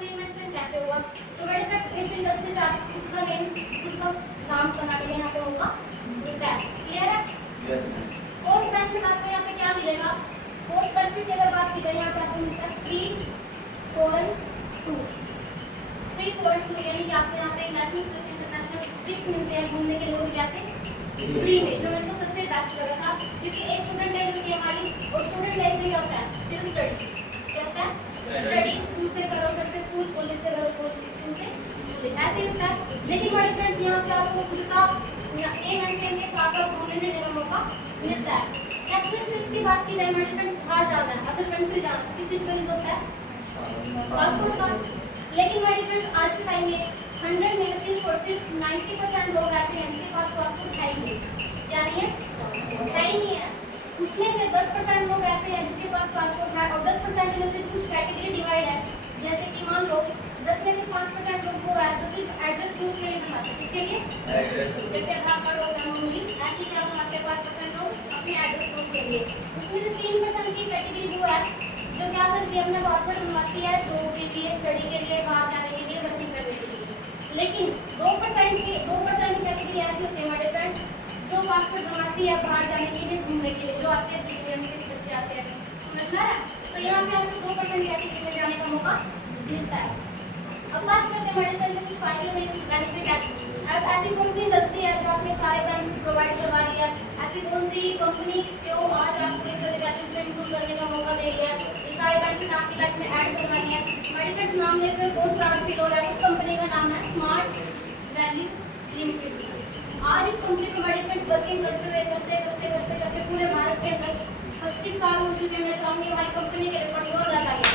Payment फिर कैसे होगा? तो मेरे पास इस इंडस्ट्री से आप खुद का नाम बना के यहाँ पे होगा मिलता है। क्लियर है? फोर्थ बेनिफिट आपको यहाँ पे क्या मिलेगा? फोर्थ बेनिफिट की अगर बात की जाए यहाँ पे आपको मिलता है free foreign tour. Free foreign tour यानी कि आपको यहाँ पे नेशनल प्लस इंटरनेशनल ट्रिप्स मिलते हैं घूमने के लिए कैसे फ्री में, जो मेरे को सबसे बेस्ट लगा था। क्योंकि एक स्टूडेंट लाइफ होती है हमारी, और स्टूडेंट लाइफ में क्या होता है? सिर्फ स्टडी। क्या होता है? स्टडी स्कूल से करो, फिर से स्कूल, कॉलेज से करो, स्कूल से ऐसे ही होता है। लेकिन हमारे फ्रेंड्स यहाँ से आपको खुद का एम एंड के साथ साथ घूमने फिरने का मौका मिलता है। नेशनल ट्रिप्स की बात की जाए हमारे फ्रेंड्स बाहर जाना है, अदर कंट्री जाना है, किस चीज़ का यूज होता है? पासपोर्ट का। लेकिन हमारे फ्रेंड्स आज के टाइम में 100 में सिर्फ और सिर्फ 90% लोग ऐसे हैं जिनके पास पासपोर्ट है ही नहीं। क्या नहीं है? है ही नहीं है। उसमें से 10% लोग ऐसे हैं जिसके पास पासपोर्ट है, और 10% में से कुछ कैटेगरी डिवाइड है। जैसे कि मान लो 10 में से 5% लोग वो है जो सिर्फ एड्रेस प्रूफ नहीं बनाते। किसके लिए? जैसे आधार कार्ड होता है मामूली, ऐसे क्या बनाते हैं 5% लोग अपने एड्रेस प्रूफ के लिए। उसमें से 3% की कैटेगरी वो है जो क्या करती है? अपना पासपोर्ट बनवाती है जो के लिए, स्टडी के लिए, बाहर जाने के लिए, वर्किंग करने के लिए। लेकिन 2% की कैटेगरी ऐसी होती है हमारे फ्रेंड्स जो पासपोर्ट बनवाती है बाहर जाने के लिए, घूमने के लिए, जो आते हैं दिव्यांग के बच्चे आते हैं। समझना है? तो यहाँ पे आपको 2% कैटेगरी में जाने का मौका मिलता है। अब बात करते हैं हमारे फ्रेंड्स से कुछ फायदे नहीं, कुछ बेनिफिट है। अब ऐसी कौन सी इंडस्ट्री है जो आपके सारे बेनिफिट प्रोवाइड करवा रही है? ऐसी कौन सी कंपनी जो आज आपको इस सारे बेनिफिट में इंक्लूड करने का मौका दे रही है? ये सारे बेनिफिट आपकी लाइफ में ऐड करवानी है। हमारे फ्रेंड्स नाम लेकर बहुत प्राउड फील हो रहा है। इस कंपनी का नाम है स्मार्ट वैल्यू लिमिटेड। आज इस कंपनी को हमारे फ्रेंड्स वर्किंग करते पूरे भारत के अंदर 25 साल हो चुके हैं। मैं चाहूँगी हमारी कंपनी के लिए जोरदार तालियां।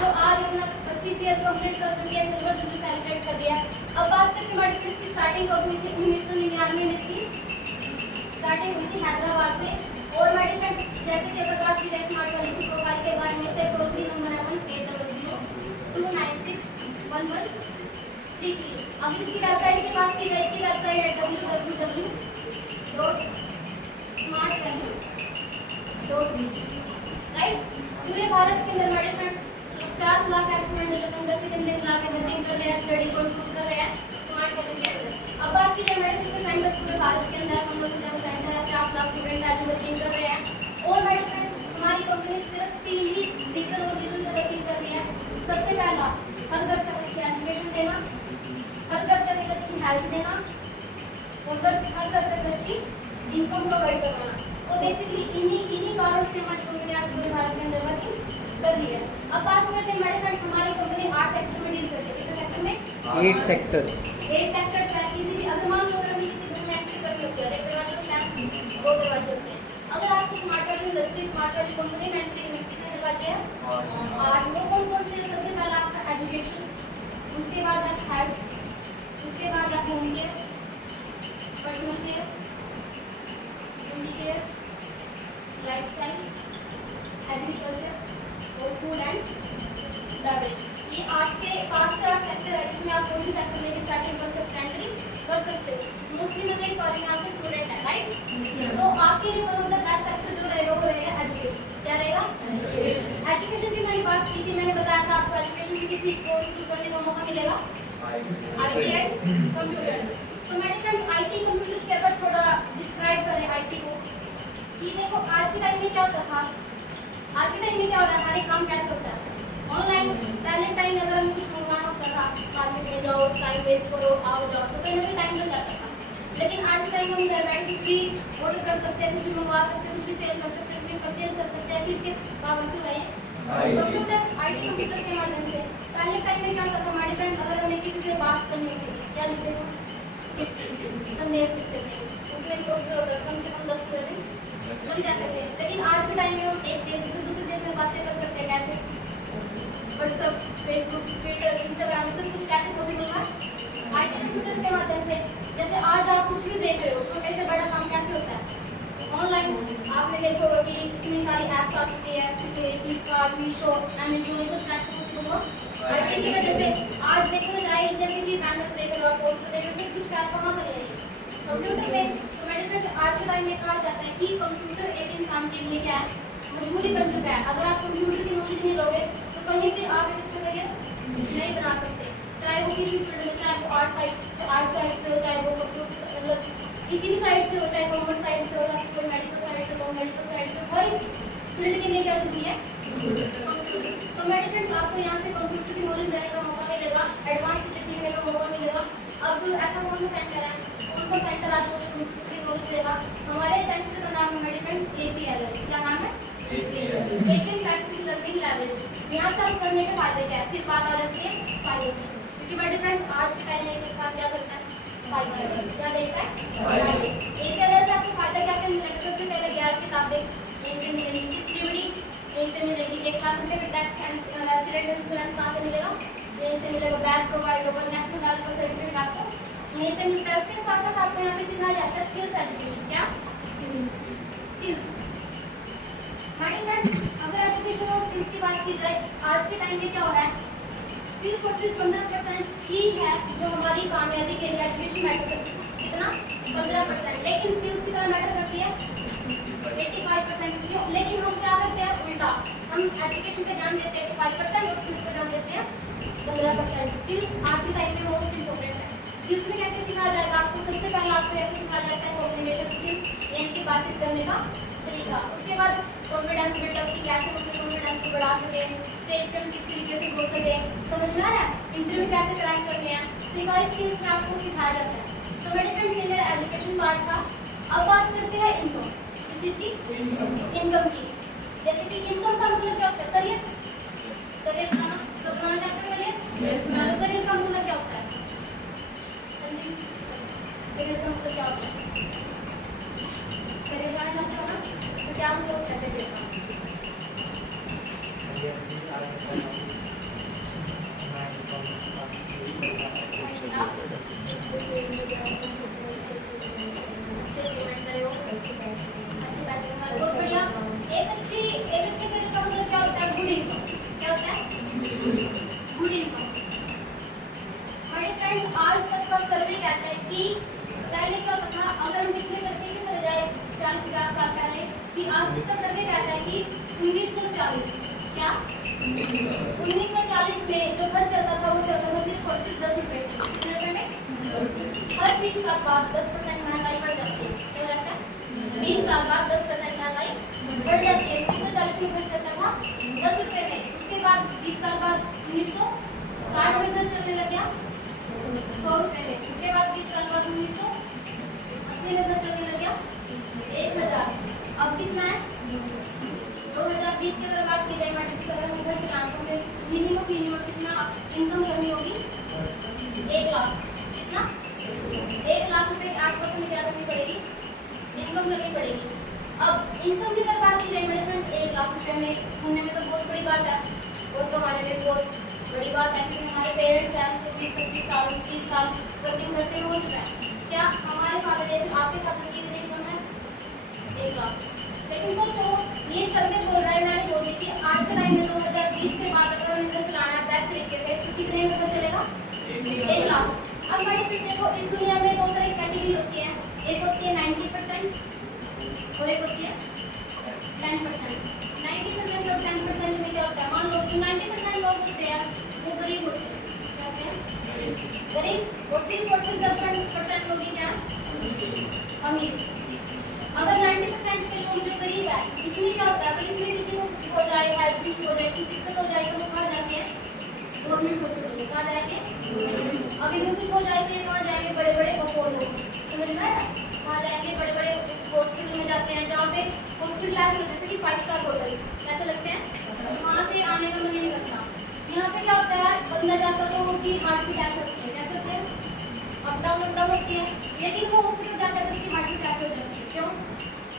जो आज अपना 25 ईयर कंप्लीट कर चुकी है, सिल्वर जुबली सेलिब्रेट कर दिया। अब बात करते हैं हमारे फ्रेंड्स की स्टार्टिंग कब हुई थी? 1999 में इसकी स्टार्टिंग हुई थी हैदराबाद से। और हमारे फ्रेंड्स जैसे कि अगर बात की जाए स्मार्ट वैल्यू की प्रोफाइल के बारे में, से टोल फ्री नंबर है 1800-296-1133। अगर इसकी वेबसाइट की बात की जाए, इसकी वेबसाइट है www.smartvalue.biz। राइट? पूरे भारत के अंदर हमारे फ्रेंड्स 50 लाख स्टूडेंट जो 10 से मिला के वर्किंग कर रहे हैं, स्टडी को इम्प्रूव कर रहे हैं स्मार्ट वैल्यू के अंदर। अब बात की जाए हमारे फ्रेंड्स सेंटर पूरे भारत के अंदर हम लोग जब सेंटर है 50 लाख स्टूडेंट है जो वर्किंग कर रहे हैं। और हमारे फ्रेंड्स हमारी कंपनी सिर्फ 3 ही रीजन से वर्किंग कर रही है। सबसे पहला, हर घर तक अच्छी एजुकेशन देना, हर घर तक एक अच्छी हेल्थ देना, और हर घर तक अच्छी इनकम प्रोवाइड करवाना। तो बेसिकली इन्हीं कारण से हमारी कंपनी आज पूरे भारत में अंदर वर्किंग कर रही है। अब बात करते हैं हमारे फ्रेंड्स हमारी कंपनी 8 सेक्टर में डील करती है। कितने सेक्टर में? 8 सेक्टर्स है। किसी भी अगर मान लो अगर हमें किसी घर में एंट्री करनी होती है, एक दरवाजे होते हैं, 2 दरवाजे होते हैं। अगर आपको smart value industry, smart value company में एंट्री करनी है, कितने दरवाजे हैं? 8। वो कौन से? सबसे पहला आपका एजुकेशन, उसके बाद आप हेल्थ, उसके बाद आप home care, personal care, beauty care, lifestyle, agriculture और फूड एंड बेवरेज। ये 7 से 8 सेक्टर है। इसमें आप कोई भी सेक्टर लेके स्टार्टिंग कर सकते हैं, एंट्री कर सकते हो। मोस्टली मैं देख पा रही हूँ यहाँ पे स्टूडेंट है, राइट? तो आपके लिए one of the best sector जो रहेगा वो रहेगा एजुकेशन। क्या रहेगा? एजुकेशन की मैंने बात की थी, मैंने बताया था आपको एजुकेशन में किसी चीज़ को इम्प्रूव करने का मौका मिलेगा, IT एंड कंप्यूटर्स। तो मेरे फ्रेंड्स IT कंप्यूटर्स के अगर थोड़ा डिस्क्राइब करें IT को, कि देखो आज के टाइम में क्या होता था, आज के टाइम में क्या हो रहा है, हर एक काम कैसे होता है? ऑनलाइन। पहले टाइम अगर हमें कुछ मंगवाना होता था, मार्केट में जाओ, टाइम वेस्ट करो, आओ जाओ, तो कहीं ना कहीं टाइम लग जाता था। लेकिन आज के टाइम में हम घर बैठ कुछ भी ऑर्डर कर सकते हैं, कुछ भी मंगवा सकते हैं, कुछ भी सेल कर सकते हैं, कुछ भी परचेज कर सकते हैं। किसके पावर से लाइए? कंप्यूटर, IT कंप्यूटर के माध्यम से। पहले टाइम में क्या होता था हमारे फ्रेंड्स, अगर हमें किसी से बात करनी होती थी, क्या लिखते थे? संदेश लिखते थे। उसमें कम से कम 10 दिन लग जाते थे। लेकिन आज के टाइम में हम एक देश से दूसरे देश में बातें कर सकते हैं। कैसे? व्हाट्सएप, फेसबुक, ट्विटर, इंस्टाग्राम, ये सब कुछ कैसे पॉसिबल हुआ? IT कंप्यूटर्स के माध्यम से। जैसे आज आप कुछ भी देख रहे हो, छोटे से बड़ा काम कैसे होता है? ऑनलाइन। आपने देखो कि इतनी सारी ऐप्स आ चुकी है, फ्लिपकार्ट, मीशो, अमेजोन, ये सब कैसे पॉसिबल हुआ? IT की वजह से। आज देखो जाए जैसे कि बैनर्स देख रहे हो, पोस्टर देख रहे हो, सब कुछ क्या कहाँ कर रही है? कंप्यूटर में। तो मेरे फ्रेंड्स आज के टाइम में कहा जाता है कि कंप्यूटर एक इंसान के लिए क्या है? मजबूरी बन चुका है। अगर आप कंप्यूटर नहीं बना सकते, चाहे वो किसी फील्ड में, चाहे वो आर्ट साइड से हो, चाहे वो मतलब किसी भी साइड से हो, चाहे कॉमर्स साइड से हो या कोई मेडिकल साइड से हो, मेडिकल साइड से हर फील्ड के लिए क्या जरूरी है कंप्यूटर। तो मेरे फ्रेंड्स आपको यहाँ से कंप्यूटर की नॉलेज लेने का मौका मिलेगा, एडवांस चीज़ें सीखने का मौका मिलेगा। अब ऐसा कौन सा सेंटर है, कौन सा सेंटर आपको कंप्यूटर की नॉलेज देगा? हमारे सेंटर का नाम है मेरे फ्रेंड्स APLL। क्या नाम है? Asian Pacific learning language. यहाँ से हम करने के फायदे क्या है, फिर बात आ जाती है फायदे की, क्योंकि मेरे फ्रेंड्स आज के टाइम में एक इंसान क्या करता है, फायदा क्या देखता है। APLL से आपको फायदा क्या क्या मिलेगा? सबसे पहले 11 किताबें यहीं से मिलेगी, 6 DVD यहीं से मिलेगी, 1 लाख रुपये का डेथ एक्सीडेंट इंश्योरेंस कहाँ से मिलेगा, यहीं से मिलेगा। बैग प्रोवाइड होगा, नेशनल लेवल का सर्टिफिकेट आपको यहीं से मिलता है। उसके साथ साथ आपको यहाँ पे सिखाया जाता है स्किल्स एजुकेशन। क्या स्किल्स? हमारे फ्रेंड्स अगर एजुकेशन और स्किल्स की बात की जाए, आज के टाइम में क्या हो रहा है, सिर्फ और सिर्फ 15% ही है जो हमारी कामयाबी के लिए एजुकेशन मैटर करती है। कितना? 15%। लेकिन स्किल्स कितना मैटर करती है? 85%। क्यों? लेकिन हम क्या करते हैं उल्टा, हम एजुकेशन पे ध्यान देते हैं 85% और स्किल्स पे ध्यान देते हैं 15%। स्किल्स आज के टाइम में मोस्ट इंपॉर्टेंट है। स्किल्स में कैसे सिखाया जाएगा आपको? सबसे पहले आपको कैसे सिखाया जाता है कम्युनिकेशन स्किल्स, यानी कि बातचीत करने का तरीका। उसके बाद कॉन्फिडेंस बिल्डअप की कैसे अपने कॉन्फिडेंस को बढ़ा सके, स्टेज पर किस तरीके से बोल सके, समझ में आ रहा है, इंटरव्यू कैसे क्रैक करने हैं, तो ये सारी स्किल्स में आपको सिखाया जाता है। तो मेरे फ्रेंड्स ये मेरा एजुकेशन पार्ट था। अब बात करते हैं इनकम। किस चीज़ की? इनकम की। जैसे कि इनकम का मतलब क्या होता है? करियर। करियर बनाना, तो बनाना चाहते हो करियर? करियर का मतलब क्या होता है? करियर का मतलब क्या होता है? करियर बनाना चाहते हो ना, तो क्या मतलब होता है करियर का? बहुत बढ़िया। एक अच्छे करियर का मतलब क्या होता है? Good income. क्या होता है? Good income. हमारे फ्रेंड्स आज तक का सर्वे कहता है कि पहले क्या होता था, अगर हम पिछले पीछे चले जाए 40-50 साल पहले, कि आज तक का सर्वे कहता है कि 1940 क्या 1940 में जो खर्च चलता था वो चलता था सिर्फ और सिर्फ 10 रुपये में। हर 20 साल बाद 10% महंगाई बढ़ जाती है। क्या हो जाता है? 20 साल बाद 10% महंगाई बढ़ जाती है। 1940 में खर्च चलता था 10 रुपये में, उसके बाद 20 साल बाद 1960 में खर्च चलने लग गया 100 रुपये में, उसके बाद 20 साल बाद 1980 में खर्च चलने लग गया 1000। अब कितना है? 2020 की अगर बात की जाए, अगर हम घर चलाएं तो हमें मिनिमम कितना इनकम करनी होगी? 1 लाख। कितना? 1 लाख रुपए के आसपास हमें क्या करनी पड़ेगी? इनकम करनी पड़ेगी। अब इनकम की अगर बात की जाए मेरे फ्रेंड्स, 1 लाख रुपए में सुनने में तो बहुत बड़ी बात है, और तो हमारे लिए बहुत बड़ी बात है, क्योंकि हमारे पेरेंट्स हैं तो 20-25 साल 30 साल वर्किंग करते हुए हो चुका है। क्या हमारे फादर जैसे आपके फादर की इतनी इनकम है? 1 लाख। लेकिन सोचो, ये सर्वे बोल रहा है, मैंने बोल दी कि आज के टाइम में 2020 के बाद अगर हमें घर चलाना है बेस्ट तरीके से, तो कितने में घर चलेगा? 1 लाख। अब मैंने फिर देखो, इस दुनिया में 2 तरह की कैटेगरी होती है, एक होती है 90% और एक होती है 10%। 90% और 10% में क्या होता है? मान लो कि 90% लोग होते हैं वो गरीब होते हैं, क्या होते हैं? गरीब। और सिर्फ 10% लोग ही क्या अमीर। अगर 90% के लोग जो गरीब है, इसमें क्या होता है? अगर इसमें किसी को कुछ हो जाए, हेल्थ इशू हो जाए, कुछ दिक्कत हो जाए, तो वो कहाँ जाते हैं? गवर्नमेंट हॉस्पिटल में। कहाँ जाएंगे? अभी भी कुछ हो जाए तो ये कहाँ जाएंगे? बड़े बड़े अपोलो, समझ में आया? कहाँ जाएंगे? बड़े बड़े हॉस्पिटल में जाते हैं, जहाँ पे हॉस्पिटल ऐसे होते हैं जैसे कि 5 स्टार होटल्स कैसे लगते हैं, वहाँ से आने का मन नहीं करता। यहाँ पे क्या होता है? बंदा जाता तो उसकी हार्ट बीट ऐसे होती है, कैसे होते हैं? अप डाउन होती है। लेकिन वो हॉस्पिटल जाता है तो उसकी हार्ट बीट ऐसे हो जाती है। क्यों?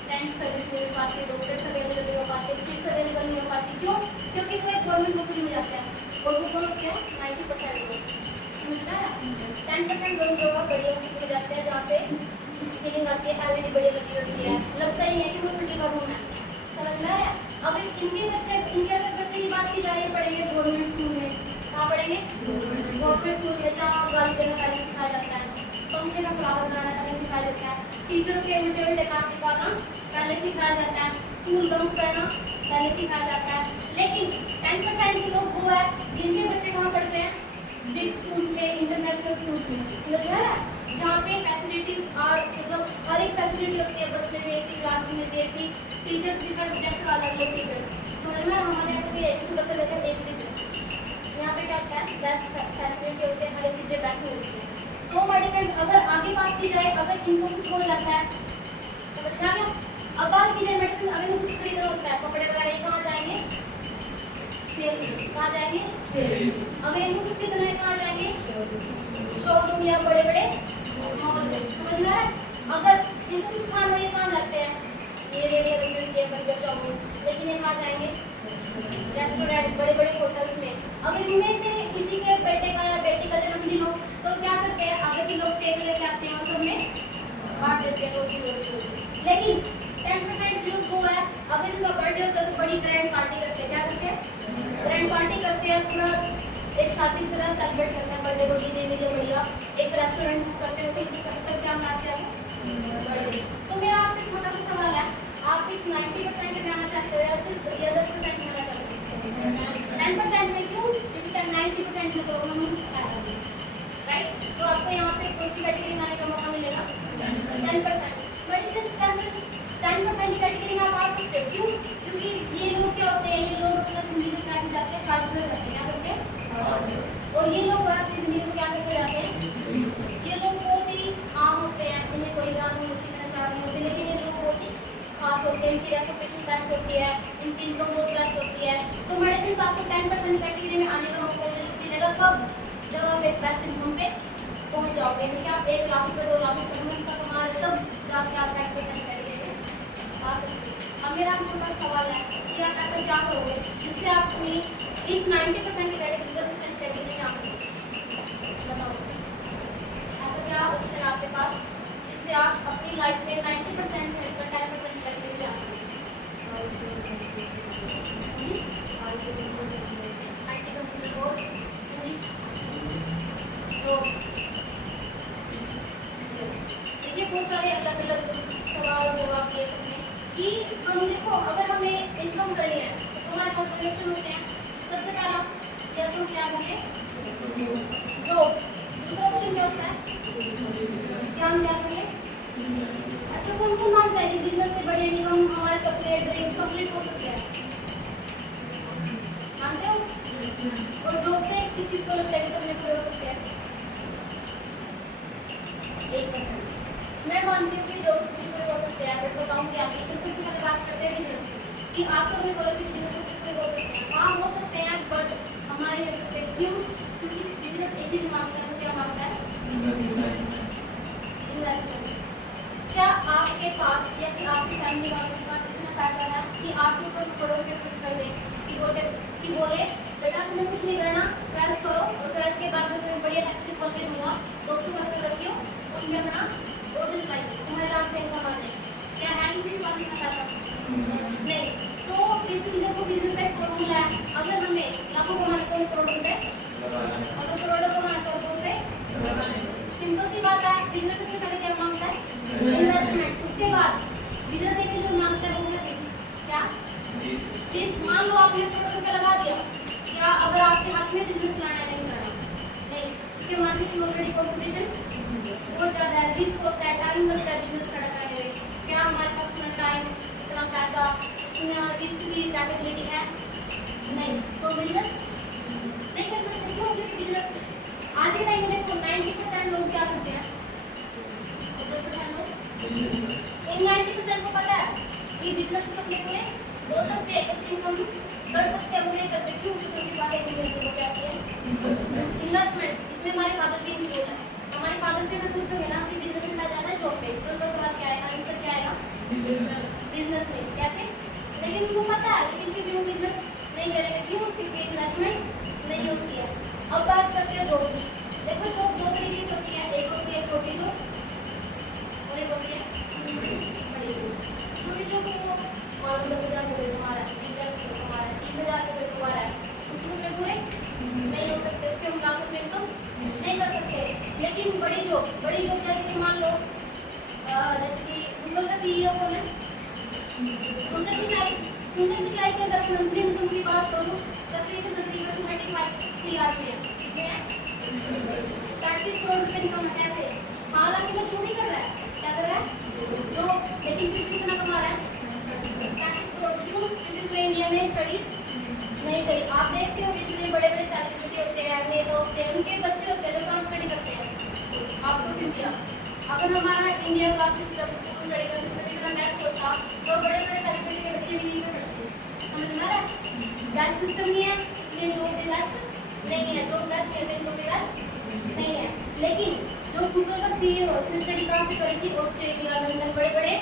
बैंक सर्विस नहीं हो पाती, डॉक्टर्स अवेलेबल नहीं हो पाते, सीट्स अवेलेबल नहीं हो पाती। क्यों? क्योंकि वो एक गवर्नमेंट हॉस्पिटल में जाते हैं, और वो कौन होते हैं? 90% लोग। समझना है? 10% लोग जो है बड़ी हॉस्पिटल में जाते हैं, जहाँ पे फीलिंग आती है, एलईडी बड़ी लगी होती है, लगता ही है कि हॉस्पिटल का रूम है। समझ में आया? अब इनके अगर बच्चे की बात की जाए, पढ़ेंगे गवर्नमेंट स्कूल में। कहाँ पढ़ेंगे? गवर्नमेंट स्कूल में, जहाँ गाली देना पहले सिखाया जाता है, पंखे का फ्लावर बनाना पहले सिखाया जाता है, टीचरों के उल्टे उल्टे काम निकालना पहले सिखाया जाता है, स्कूल बंक करना पहले सिखाया जाता है। लेकिन 10% लोग वो है जिनके बच्चे कहाँ पढ़ते हैं? समझ में आ रहा है? जहाँ पे फैसिलिटीज और मतलब हर एक फैसिलिटी होती है, बस में भी एसी, क्लास में भी एसी, टीचर्स भी हर सब्जेक्ट का अलग अलग टीचर। समझ में आ रहा है? हमारे यहाँ पे भी एक सुबह से लेकर एक टीचर। यहाँ पे क्या होता है, बेस्ट फैसिलिटी होती है, हर एक चीज़ें बेस्ट होती है। तो हमारे फ्रेंड्स अगर आगे बात की जाए, अगर इनको कुछ हो जाता है, समझ में आ गया? अब बात की जाए मेरे फ्रेंड्स, अगर इनको कुछ खरीदना होता है, कपड़े वगैरह, ये कहाँ जाएंगे? सेल में। कहाँ जाएंगे? सेल। अगर इनको कुछ खरीदना है कहाँ जाएंगे? शोरूम या बड़े बड़े मॉल में। समझ में आ रहा है? अगर इनको कुछ खाना है कहाँ जाते हैं? ये रेडियो लगी हुई है, बर्गर, चाउमीन, लेकिन ये कहाँ जाएंगे? रेस्टोरेंट, बड़े बड़े होटल्स में। अगर इनमें से किसी के बेटे का या बेटी का जन्मदिन हो तो क्या करते हैं, आगे के लोग केक लेके आते हैं और सब में बांट देते हैं, रोजी रोजी। लेकिन 10% जो वो है, अगर इनका बर्थडे होता है तो बड़ी ग्रैंड पार्टी करते हैं। क्या करते हैं? ग्रैंड पार्टी करते हैं, पूरा एक शादी की तरह सेलिब्रेट करते हैं बर्थडे को, डीजे वीजे बढ़िया, एक रेस्टोरेंट बुक करते हैं, टिकट करते हैं, क्या मनाते हैं? बर्थडे। तो मेरा आपसे छोटा सा सवाल है, आप इस 90% में आना चाहते हो या सिर्फ ये 10% में आना चाहते हो? 10% में क्यों? क्योंकि 90% में तो हम राइट। तो आपको यहाँ पे कौन सी कैटेगरी में आने का मौका मिलेगा? 10%। बट इस 10% कैटेगरी में आप आ सकते हो। क्यों? क्योंकि ये लोग क्या होते हैं, ये लोग अपना जिंदगी में क्या जाते हैं, कार्टून करते हैं। क्या करते हैं? और ये लोग अपनी जिंदगी में क्या करते रहते हैं? ये लोग बहुत ही आम होते हैं, इन्हें कोई जान नहीं होती, पहचान नहीं होती, लेकिन ये लोग बहुत ही खास होते हैं, इनकी रेपुटेशन बेस्ट होती है, इनकी इनकम बहुत बेस्ट होती है। तो मेरे हिसाब आपको 10% कैटेगरी में आने का मौका मिलेगा। कब? जब आप एक बेस्ट इनकम पे पहुँच जाओगे, यानी कि आप 1 लाख रुपये 2 लाख रुपये मंथ का कमा रहे, तब जाके आप 10% कैटेगरी में आ सकते हो। अब मेरा आपके पास सवाल है कि आप ऐसा क्या करोगे जिससे आप अपनी इस 90% की कैटेगरी 10% कैटेगरी में आ सकते? बताओ, ऐसा क्या ऑप्शन है आपके पास जिससे आप अपनी लाइफ में 90% से 10% कैटेगरी में आ सकते? IT कंप्यूटर कोर्स, हिंदी, तो देखिए बहुत सारे अलग अलग सवाल जवाब दे सकते हैं कि हम देखो, अगर हमें इनकम करनी है तो हमारे पास दो ऑप्शन होते हैं। सबसे पहला या तो क्या होंगे? जॉब। दूसरा ऑप्शन क्या होता है? क्या हम क्या करेंगे? अच्छा, कौन कौन मानता है कि बिजनेस से बड़ी इनकम हमारे सपने ड्रीम्स कंप्लीट हो सकते हैं? मानते हो? और जॉब से किस चीज़ को लगता है कि सपने पूरे हो सकते हैं? 1%। मैं मानती हूँ कि जॉब से भी पूरे हो सकते हैं, बट बताऊँगी आगे। सबसे पहले बात करते हैं बिजनेस की, कि आप सब में बोलो कि बिजनेस से पूरे हो सकते हैं। हाँ हो सकते हैं, बट हमारे हो सकते हैं। क्यों? क्योंकि बिजनेस एक चीज़ मांगता है, तो क्या मांगता है? इन्वेस्टमेंट। क्या आपके पास या फिर आपकी फैमिली वालों के पास इतना पैसा है कि आपके ऊपर करोड़ों रुपये खर्च कर दें कि बोले बेटा तुम्हें कुछ नहीं करना, 12th करो और 12th के बाद में तुम्हें बढ़िया एक्टिव करके दूंगा, 200 वर्ष रखियो और तुम्हें अपना रोड लाइफ तुम्हारे नाम से इनकम आ जाए? क्या है किसी के पास इतना पैसा? नहीं। तो इसलिए देखो बिजनेस का एक फॉर्मूला है। अगर हमें लाखों कमाने को करोड़ रुपए, अगर करोड़ों कमाने को रुपए, सिंपल सी बात है। बिजनेस सबसे पहले क्या मांगता है? इन्वेस्टमेंट। उसके बाद बिजनेस एक चीज मांगता है वो है रिस्क। क्या? रिस्क। मान लो आपने करोड़ रुपए लगा दिया, क्या अगर आपके हाथ में बिजनेस चलाना है? नहीं करना, नहीं, क्योंकि मार्केट में ऑलरेडी कॉम्पिटिशन बहुत ज़्यादा है, रिस्क होता है, टाइम लगता है बिजनेस खड़ा करने में। क्या हमारे पास इतना टाइम, इतना पैसा, इतना रिस्क की कैपेबिलिटी है? नहीं। तो बिजनेस नहीं कर सकते। क्यों? क्योंकि बिजनेस आज के टाइम में देखो 90% लोग क्या करते हैं, 10% लोग। इन 90% को पता है कि बिजनेस से सपने पूरे हो सकते हैं, अच्छी इनकम कर सकते हैं, वो नहीं करते। क्यों? क्योंकि उनकी बातें नहीं मिलती। वो क्या है? इन्वेस्टमेंट। इसमें हमारे फादर की भी रोल है। हमारे फादर से अगर पूछोगे ना कि बिजनेस में जाना है जॉब पे, तो उनका सवाल क्या आएगा? आंसर क्या आएगा? बिजनेस में। कैसे? लेकिन उनको पता है, लेकिन फिर भी वो बिजनेस नहीं करेंगे। क्यों? क्योंकि इन्वेस्टमेंट नहीं होती है। अब बात करते हैं जॉब की। देखो जॉब दो तरीके से होती है, एक होती है छोटी जॉब और एक होती है बड़ी जॉब। छोटी जॉब को मान लो 10,000 रुपये तुम्हारा है, 20,000 रुपये तुम्हारा है, 30,000 रुपये तुम्हारा है, उससे रुपये पूरे नहीं हो सकते, उससे हम लाख रुपये इनकम नहीं कर सकते। लेकिन बड़ी जॉब जैसे कि मान लो जैसे कि गूगल का CEO कौन है? सुंदर पिचाई। सुंदर पिचाई के अगर मंथली इनकम की बात करूँ तकरीबन 35 CR में है। कितने हैं? 35 करोड़ रुपए इनकम है कैसे? हालांकि वो जो भी कर रहा है, क्या कर रहा है? जो, लेकिन फिर भी कितना कमा रहा है? 35 करोड़। क्यों? क्योंकि उसने इंडिया में स्टडी नहीं करी। आप देखते हो जितने बड़े बड़े सेलिब्रिटी होते हैं, नेता होते हैं, उनके बच्चे होते हैं जो कहाँ स्टडी करते हैं? आपको इंडिया। अगर हमारा इंडिया का सिस्टम, स्कूल स्टडी का सिस्टम इतना बेस्ट होता तो बड़े बड़े सेलिब्रिटी के बच्चे भी नहीं पढ़ते। समझ में आ रहा है? बेस्ट सिस्टम नहीं है, इसलिए जॉब भी बेस्ट नहीं है। जॉब बेस्ट है तो इनको भी बेस्ट नहीं है। लेकिन जो गूगल का CEO है, उसने स्टडी कहाँ से करी थी? ऑस्ट्रेलिया, लंदन, बड़े बड़े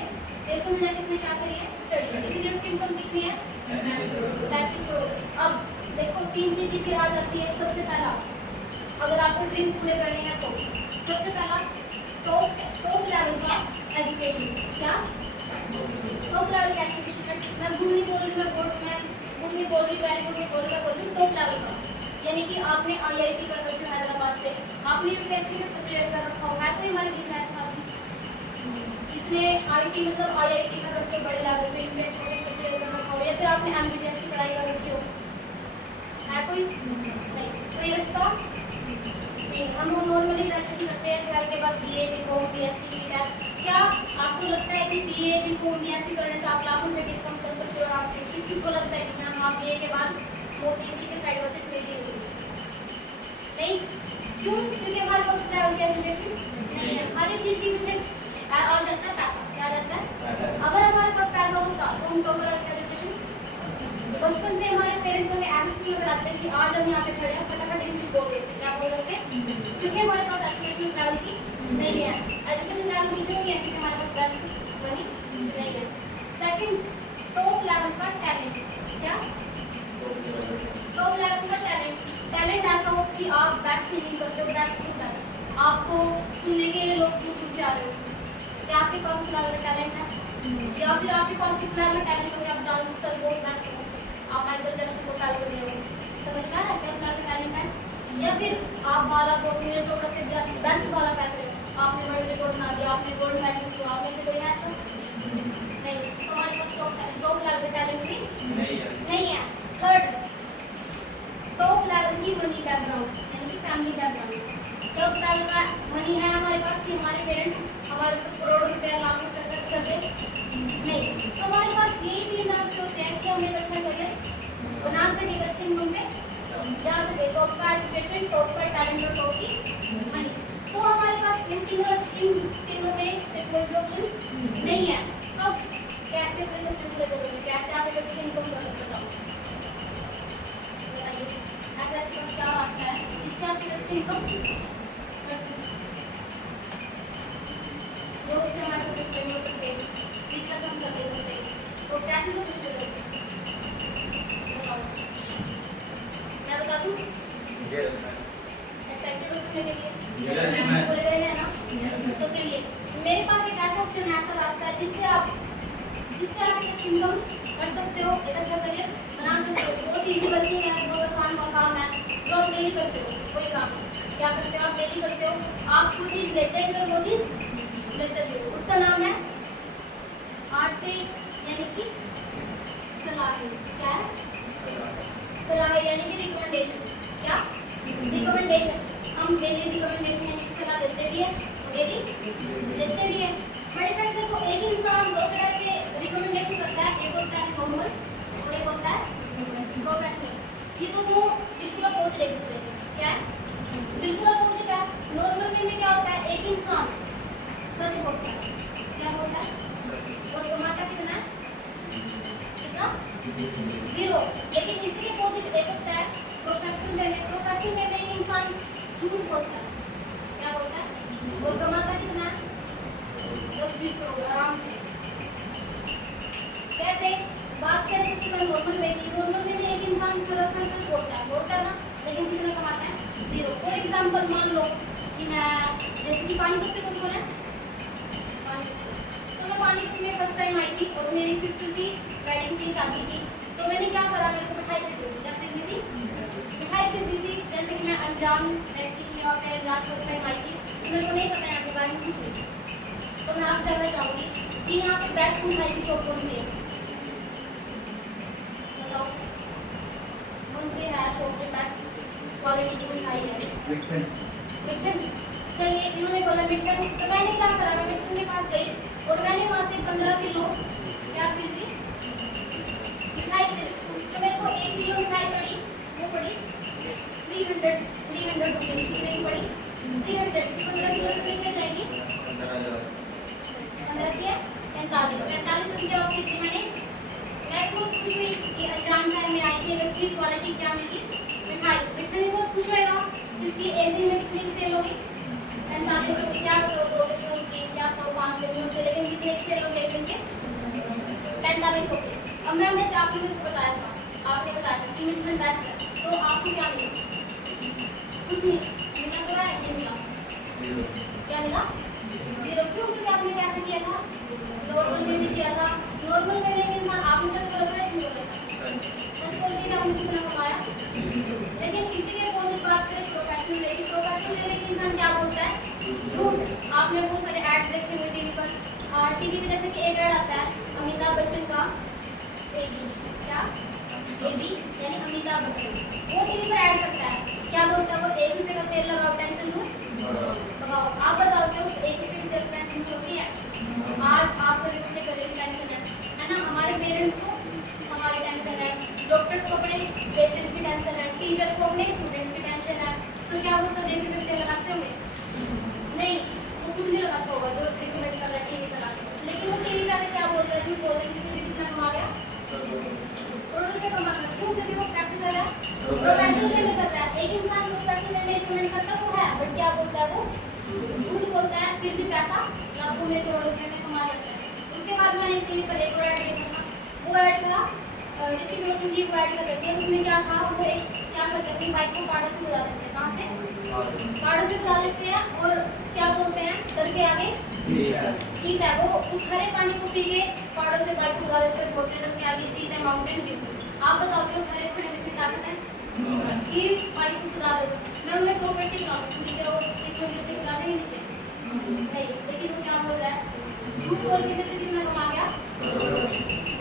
देशों में जाके इसने क्या करी है? स्टडी। इसलिए उसकी इनकम कितनी है? 35 करोड़। अब देखो 3 चीजें फिर आ जाती है। सबसे पहला, अगर आपको ड्रीम्स पूरे करने हैं तो सबसे पहला टॉप लेवल का एजुकेशन। क्या? टॉप लेवल का एजुकेशन। मैं गुड नहीं बोल रही, मैं गुड नहीं बोल रही, वेरी गुड नहीं बोल रही, मैं बोल रही हूँ टॉप लेवल का। यानी कि आपने IIT कर रखी है हैदराबाद से, आपने UPSC में प्रिपेयर कर रखा हो है, तो हमारे बीच में ऐसा साथी इसने IT मतलब IIT कर रखे हो बड़े लेवल पे, UPSC में प्रिपेयर कर रखा हो, या फिर आपने MBBS की पढ़ाई कर रखी हो, है कोई? नहीं। कोई रास्ता नहीं। हम नॉर्मली ग्रेजुएशन करते हैं, 12th के बाद BA, BCom, BSc, BTech। क्या आपको लगता है कि BA, BCom, BSc करने से आप लाखों रुपए की इनकम कर सकते हो? आपसे किसको लगता है कि मैम आप BA के बाद मोदी जी के साइड बजट मिली होगी? नहीं। क्यों? क्योंकि हमारे पास लेवल की एजुकेशन नहीं है। हर एक चीज की पीछे आ जाता है पैसा। क्या जाता है? अगर हमारे पास पैसा होता तो हम टॉप लेवल की एजुकेशन, बचपन से हमारे पेरेंट्स हमें एमएससी में पढ़ाते हैं कि आज हम यहाँ पे खड़े हैं, फटाफट इंग्लिश बोल रहे थे। क्या बोल रहे थे? क्योंकि हमारे पास एजुकेशन लेवल की नहीं है। एजुकेशन लेवल की क्यों नहीं है? क्योंकि हमारे पास बेस्ट मनी नहीं है। सेकंड, टॉप लेवल का टैलेंट। क्या? टॉप लेवल का टैलेंट। टैलेंट ऐसा हो कि आप बेस्ट सिंगिंग करते हो, बेस्ट टू बेस्ट, आपको सुनने के लोग दूर दूर से आ रहे हो। क्या आपके पास उस लेवल का टैलेंट है? या फिर आपके पास इस लेवल का टैलेंट हो कि आप डांस कर वो बेस्ट हो, आप माइकल जैक्सन को फॉलो कर रहे हो? समझ में आ रहा है क्या उस लेवल का टैलेंट है? या फिर आप बाला को नीरज चोपड़ा से बेस्ट बाला कहते हो, आपने वर्ल्ड रिकॉर्ड बना दिया, आपने गोल्ड मेडलिस्ट हो, आप में से कोई है ऐसा? नहीं। तो हमारे पास टॉप लेवल का टैलेंट भी नहीं है। थर्ड, टॉप लेवल की मनी बैकग्राउंड, यानी कि फैमिली बैकग्राउंड। क्या उस लेवल का मनी है हमारे पास कि हमारे पेरेंट्स हमारे करोड़ों रुपया, लाख रुपया खर्च करते? नहीं। तो हमारे पास यही 3 रास्ते होते हैं कि हम एक अच्छा करियर बना सके, अच्छे इनकम में जा सके। टॉप का एजुकेशन, टॉप का टैलेंट और टॉप की मनी। तो हमारे पास इन तीनों में से कोई भी ऑप्शन नहीं है। अब कैसे अपने सपने पूरे करोगे? कैसे आप एक अच्छी इनकम कर सकते हो? बताइए, ऐसा आपके पास क्या रास्ता है जिससे आप एक अच्छी इनकम कर सकते? जो उससे हमारे सपने पूरे हो सकते, बिजनेस हम कर सकते, तो कैसे सपने पूरे होते? बताओ, मैं बता दूँ? एक्साइटेड हो सुनने के लिए? पूरे करने हैं ना? तो चलिए, मेरे पास एक ऐसा ऑप्शन है, ऐसा रास्ता है जिससे आप एक अच्छी इनकम कर सकते हो, एक अच्छा करियर बना सकते हो। बहुत ईजी वर्किंग है, बहुत आसान का काम है, जो आप डेली करते हो। कोई काम क्या करते हो? आप डेली करते हो, आप कोई चीज़ लेते हैं तो वो चीज़ लेते भी हो। उसका नाम है आर्ट से, यानी कि सलाह। क्या है? सलाह यानी कि रिकमेंडेशन। क्या? रिकमेंडेशन। हम डेली रिकमेंडेशन यानी कि सलाह देते भी है, डेली देते भी है। बड़े फ्रेंड्स देखो, एक इंसान 2 तरह से रिकमेंडेशन करता है, एक होता है नॉर्मल और एक होता है प्रोफेशनल। ये दोनों बिल्कुल अपोजिट एक दूसरे के। क्या है? बिल्कुल अपोजिट है। नॉर्मल वे में क्या होता है? एक इंसान सच बोलता है। क्या बोलता है? और कमाता कितना है? कितना? 0। लेकिन इसी के अपोजिट एक होता है प्रोफेशनल वे में। प्रोफेशनल वे में एक इंसान झूठ बोलता है। क्या बोलता है? और कमाता कितना है? 10-20 करोड़ आराम से। कैसे? बात करें सबसे पहले नॉर्मल वे की। नॉर्मल वे में एक इंसान सरासर सच बोलता है ना, लेकिन कितना कमाता है? 0। फॉर एग्जाम्पल मान लो कि मैं, जैसे कि पानीपत से कुछ बोला, तो मैं पानीपत में फर्स्ट टाइम आई थी और मेरी सिस्टर की वेडिंग की शादी थी। तो मैंने क्या करा, मेरे को मिठाई खरीदी थी। क्या खरीदी थी? मिठाई खरीदी थी। जैसे कि मैं अनजान व्यक्ति थी और मैं अनजान फर्स्ट टाइम आई थी, तो मेरे को नहीं पता यहाँ के बारे में कुछ नहीं। तो मैं आपसे जानना चाहूँगी कि यहाँ पे बेस्ट मिठाई की शॉप कौन सी है? बताओ, कौन सी है शॉप पे बेस्ट क्वालिटी की मिठाई है? मिठन। चलिए इन्होंने बोला मिठन, तो मैंने क्या करा, मैं मिठन के पास गई और मैंने वहाँ से 15 किलो क्या खरीदी, मिठाई खरीदी। जो मेरे को 1 किलो मिठाई पड़ी वो पड़ी 300 रुपये। कितने की पड़ी? 300। 15 किलो कितने की हो जाएगी? 15 की 45 रुपये ऑफ की थी मैंने। मैं बहुत खुश हुई कि अनजान शहर में आई थी, अच्छी क्वालिटी क्या मिली मिठाई। मिठाई बहुत खुश होएगा जिसकी एक दिन में कितनी की सेल होगी? 45 रुपये। क्या तो 2 दिन में होती, क्या तो 5 दिन में होती, लेकिन कितने की सेल होगी एक दिन के? 45 रुपये। अब मैं जैसे आपने मुझे बताया था, आपने बताया था कि मिठन बेस्ट है, तो आपको क्या मिला? कुछ नहीं मिला। तो है ये मिला, क्या मिला? 0। क्यों? क्योंकि आपने कैसे किया था? नॉर्मल में भी किया था। नॉर्मल में एक इंसान आपने सच बोला था, नहीं बोला था? सच बोल के आपने कितना कमाया? लेकिन इसी के अपोजिट बात करें प्रोफेशनल वे की। प्रोफेशनल वे में इंसान क्या बोलता है? झूठ। आपने बहुत सारे एड्स देखे हुए टीवी पर। टीवी पे जैसे कि एक ऐड आता है अमिताभ बच्चन का, एबी, क्या एबी यानी अमिताभ बच्चन, वो टीवी पर ऐड करता है। क्या बोलता है वो? 1 रुपये का तेल लगाओ टेंशन दूर भगाओ। आप बताओ कि उस 1 रुपये की तेल टेंशन दूर होती है? आज आप सभी को अपने करियर की टेंशन है ना? हमारे पेरेंट्स को हमारी टेंशन है, डॉक्टर्स को अपने पेशेंट्स की टेंशन है, टीचर्स को अपने स्टूडेंट्स की टेंशन है। तो क्या वो सब 1 रुपये का तेल लगाते होंगे? नहीं, वो क्यों नहीं लगाता होगा जो रिकमेंड कर रहा है टीवी पर आके। लेकिन वो टीवी पर आके क्या बोल रहा है? झूठ बोल रहे हैं कि कितना कमा गया, करोड़ों रुपये कमा गया। क्यों? क्योंकि वो कैसे कर रहा है? प्रोफेशनल वे में कर रहा है। एक इंसान प्रोफेशनल वे में रिकमेंड करता तो है, बट क्या बोलता है वो? झूठ बोलता है, फिर भी पैसा लाखों में करोड़ों रुपये में कमा जाता है। उसके बाद मैंने टीवी पर एक और ऐड देखा था। वो ऐड था ऋतिक रोशन जी को ऐड कर देती है। उसमें क्या था, वो एक क्या करते हैं, बाइक को पाड़ों से बुला लेते हैं। कहाँ से? पाड़ों से बुला लेते हैं और क्या बोलते हैं? सर के आगे जीत है। वो उस हरे पानी को पी के पाड़ों से बाइक को बुला लेते हैं, बोलते हैं सर के आगे जीत है, माउंटेन ड्यू। आप बताओ कि उस हरे पानी में कितनी ताकत है कि बाइक को बुला देते? मैं उन्हें 2 पेटी बुलाऊँ नीचे, वो इस मंजिल से बुला देंगे नीचे नहीं। लेकिन वो क्या बोल रहा है? झूठ बोल के फिर कितना कमा गया?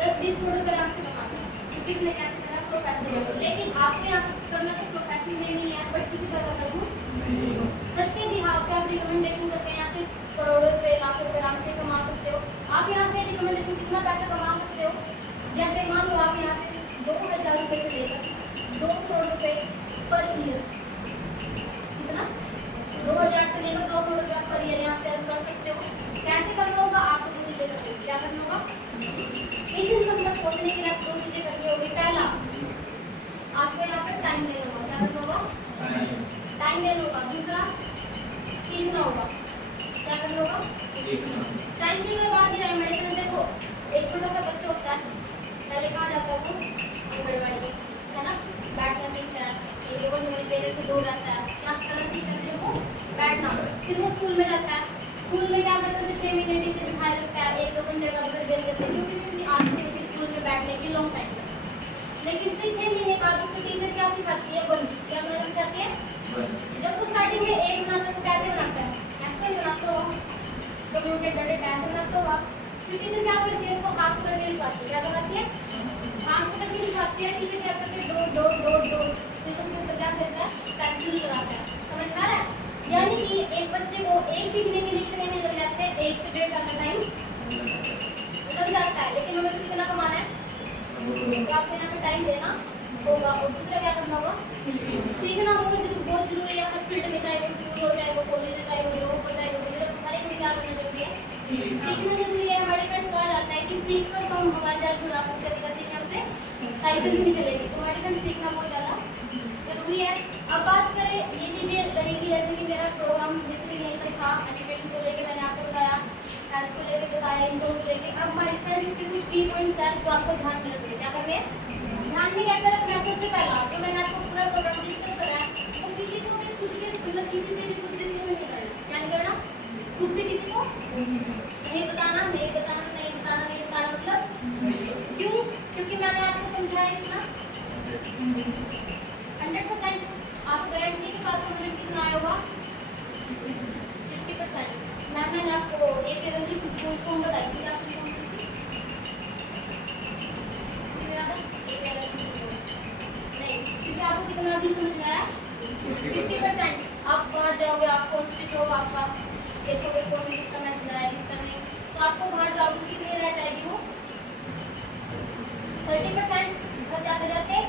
10-20 करोड़ रुपये आराम से कमा गया। तो किसने कैसे करा? प्रोफेशनल। लेकिन आपके यहाँ करना तो प्रोफेशनल में नहीं है, बट किसी तरह का झूठ सच के बिहाव पे आप रिकमेंडेशन करके यहाँ से करोड़ों रुपये लाखों रुपये आराम से कमा सकते हो। आप यहाँ से रिकमेंडेशन कितना पैसा कमा सकते हो? जैसे मान लो आप यहाँ से 2000 रुपये से लेकर 2 करोड़ रुपये पर ईयर, कितना? 2000 से लेकर 2 करोड़ रुपये पर ईयर यहाँ से अर्न कर सकते हो। कैसे करना होगा? आपको 2 चीजें करनी होगी। क्या करना होगा? इस इनकम तक पहुँचने के लिए आपको 2 चीजें करनी होगी। पहला, आपको यहाँ पर टाइम देना होगा। क्या करना होगा? टाइम देना होगा। दूसरा, सीखना होगा। क्या करना होगा? टाइम की अगर बात की जाए मेडिसिन, देखो एक छोटा सा बच्चा होता है, पहले कहाँ जाता है? वो आंगनबाड़ी में, है ना? बैठना सीखता है, एक दो घंटे पेरेंट्स से दूर रहता है, क्लास करना सीखता है, वो बैठना। फिर वो स्कूल में जाता है। स्कूल में क्या करता है? 6 महीने टीचर बिठाए रखता है, 1-2 घंटे का ब्रेक दे देते हैं, क्योंकि उसकी आदत होती है स्कूल में बैठने की लॉन्ग टाइम तक। लेकिन फिर 6 महीने बाद उसको टीचर क्या सिखाती है? बन। क्या बनाना सिखाती है? जब वो स्टार्टिंग में 1 बनाता है तो कैसे बनाता है? ऐसे ही बनाता होगा, कंप्यूटर डॉटेड ऐसे बनाता होगा। फिर टीचर क्या करती है? इसको हाथ पकड़ के लिखवाती है। क्या करवाती है? हाथ पकड़ के लिखवाती है। टीचर क्या करती है? डॉट डॉट डॉट डॉट, फिर उसके ऊपर क्या करता है? पेंसिल लगाता है। समझ में आ रहा है? यानी कि एक बच्चे को एक सीखने के लिए कितने महीने लग जाते हैं? 1 से 1.5 साल का टाइम लग जाता है। लेकिन हमें तो कितना कमाना है? तो आपको यहाँ पे टाइम देना होगा। और दूसरा क्या करना होगा? सीखना बहुत जरूरी है हर फील्ड में, चाहे वो स्कूल हो, चाहे वो कॉलेज हो, चाहे वो जॉब हो, चाहे वो बिजनेस, हर एक में क्या करना जरूरी है? सीखना जरूरी है। हमारे फ्रेंड्स कहा जाता है कि सीख कर तो हम हवाई जहाज उड़ा सकते हैं, बिना सीखने हमसे साइकिल भी नहीं चलेगी। तो हमारे फ्रेंड्स सीखना बहुत ज़्यादा जरूरी है। अब बात करें ये चीज़ें करेंगी, जैसे कि मेरा प्रोग्राम बेसिकली यही सब था। एजुकेशन को लेकर मैंने आपको बताया, हेल्थ को लेकर बताया, इनको को लेकर। अब हमारे फ्रेंड्स इसके कुछ की पॉइंट्स हैं जो आपको ध्यान में रखिए। क्या करने हैं? ध्यान में क्या रखना है? सबसे पहला जो मैंने आपको पूरा प्रोग्राम डिस्कस करा है, तो किसी को भी खुद के मतलब किसी से भी खुद डिस्कस नहीं करना। क्या नहीं करना? खुद से किसी को नहीं बताना, नहीं बताना, नहीं बताना, नहीं बताना। मतलब क्यों? क्योंकि मैंने आपको समझाया कितना 100% आपको गारंटी के साथ समझ में कितना आया होगा 50%। मैंने आपको एक एनर्जी फॉर्म बताई थी, आपको फॉर्म नहीं, क्योंकि आपको कितना भी समझ में आया 50%। आप बाहर जाओगे, आप फोन स्विच ऑफ आपका, देखोगे फोन में किसका मैसेज आया किसका नहीं, तो आपको बाहर जाओगे कितनी रह जाएगी वो 30% घर जाते जाते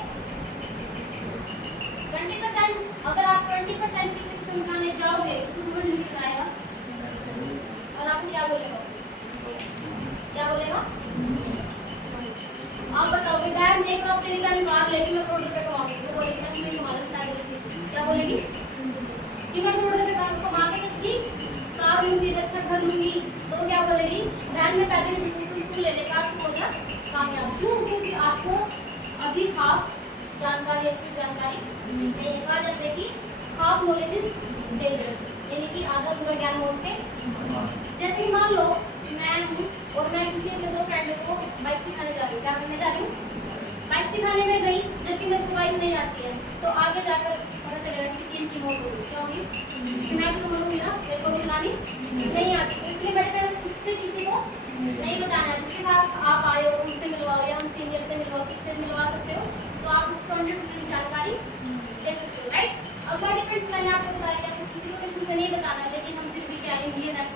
20%। अगर आप 20% किसी को समझाने जाओगे उसको समझ नहीं आएगा और आपको क्या बोलेगा, क्या बोलेगा? आप बताओगे बहन देख रहा हूँ तेरी बहन कार लेगी मैं करोड़ रुपए कमाऊंगी, तो बोलेगी मैं तुम्हें कमा लूंगी, क्या बोलेगी? क्या बोलेगी कि मैं करोड़ रुपए कमा के अच्छी कार लूंगी, अच्छा घर लूंगी, तो क्या बोलेगी बहन में पैसे तू ले ले कार, तू हो जा कामयाब। क्यों? क्योंकि आपको अभी हाफ जानकारी अच्छी जानकारी नहीं, कहा जाता है कि हाफ नॉलेज इज डेंजरस, यानी कि आधा पूरा ज्ञान बोलते। जैसे कि मान लो मैं हूँ और मैं किसी अपने दो फ्रेंड को बाइक सिखाने जा रही हूँ, क्या करने जा रही हूँ? बाइक सिखाने में गई, जबकि मेरे को बाइक नहीं आती है, तो आगे जाकर पता चलेगा कि तीन की मौत होगी। क्या होगी? कि मैं तो मरूंगी ना, मेरे को चलानी नहीं आती। तो इसलिए बेटर है खुद से किसी को नहीं बताना है, जिसके साथ आप आए हो उनसे मिलवाओ या हम सीनियर से मिलवाओ, किससे मिलवा सकते हो, तो आप उसको 100% जानकारी दे सकते हो, राइट? अब माय फ्रेंड्स मैंने आपको बताया कि आपको किसी को भी खुद से नहीं बताना, लेकिन हम फिर भी क्या इंडियन है,